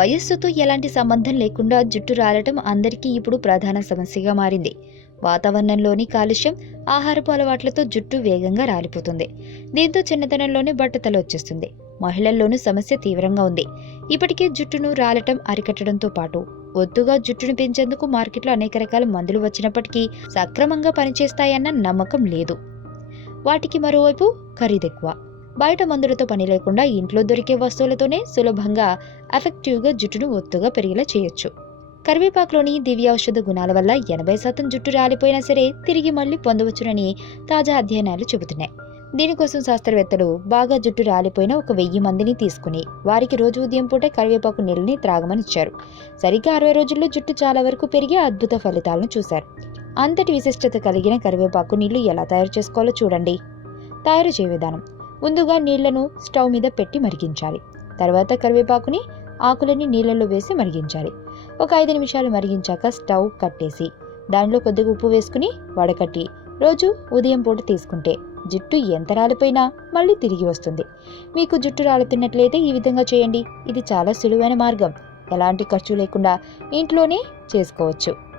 వయస్సుతో ఎలాంటి సంబంధం లేకుండా జుట్టు రాలటం అందరికీ ఇప్పుడు ప్రధాన సమస్యగా మారింది. వాతావరణంలోని కాలుష్యం ఆహారపు అలవాట్లతో జుట్టు వేగంగా రాలిపోతుంది. దీంతో చిన్నతనంలోనే బట్టతల వచ్చేస్తుంది. మహిళల్లోనూ సమస్య తీవ్రంగా ఉంది. ఇప్పటికే జుట్టును రాలటం అరికట్టడంతో పాటు ఒత్తుగా జుట్టును పెంచేందుకు మార్కెట్లో అనేక రకాల మందులు వచ్చినప్పటికీ సక్రమంగా పనిచేస్తాయన్న నమ్మకం లేదు. వాటికి మరోవైపు ఖరీదెక్కువ. బయట మందులతో పని లేకుండా ఇంట్లో దొరికే వస్తువులతోనే సులభంగా ఎఫెక్టివ్గా జుట్టును ఒత్తుగా పెరిగేలా చేయొచ్చు. కరివేపాకులోని దివ్య ఔషధ గుణాల వల్ల ఎనభై శాతం జుట్టు రాలిపోయినా సరే తిరిగి మళ్ళీ పొందవచ్చునని తాజా అధ్యయనాలు చెబుతున్నాయి. దీనికోసం శాస్త్రవేత్తలు బాగా జుట్టు రాలిపోయిన ఒక వెయ్యి మందిని తీసుకుని వారికి రోజు ఉదయం పూట కరివేపాకు నీళ్ళని త్రాగమని ఇచ్చారు. సరిగ్గా అరవై రోజుల్లో జుట్టు చాలా వరకు పెరిగి అద్భుత ఫలితాలను చూశారు. అంతటి విశిష్టత కలిగిన కరివేపాకు నీళ్ళు ఎలా తయారు చేసుకోవాలో చూడండి. తయారు చేయ విధానం. ముందుగా నీళ్ళను స్టవ్ మీద పెట్టి మరిగించాలి. తర్వాత కరివేపాకుని ఆకులని నీళ్ళల్లో వేసి మరిగించాలి. ఒక ఐదు నిమిషాలు మరిగించాక స్టవ్ కట్టేసి దానిలో కొద్దిగా ఉప్పు వేసుకుని వడకట్టి రోజు ఉదయం పూట తీసుకుంటే జుట్టు ఎంత రాలిపోయినా మళ్ళీ తిరిగి వస్తుంది. మీకు జుట్టు రాలుతున్నట్లయితే ఈ విధంగా చేయండి. ఇది చాలా సులువైన మార్గం. ఎలాంటి ఖర్చు లేకుండా ఇంట్లోనే చేసుకోవచ్చు.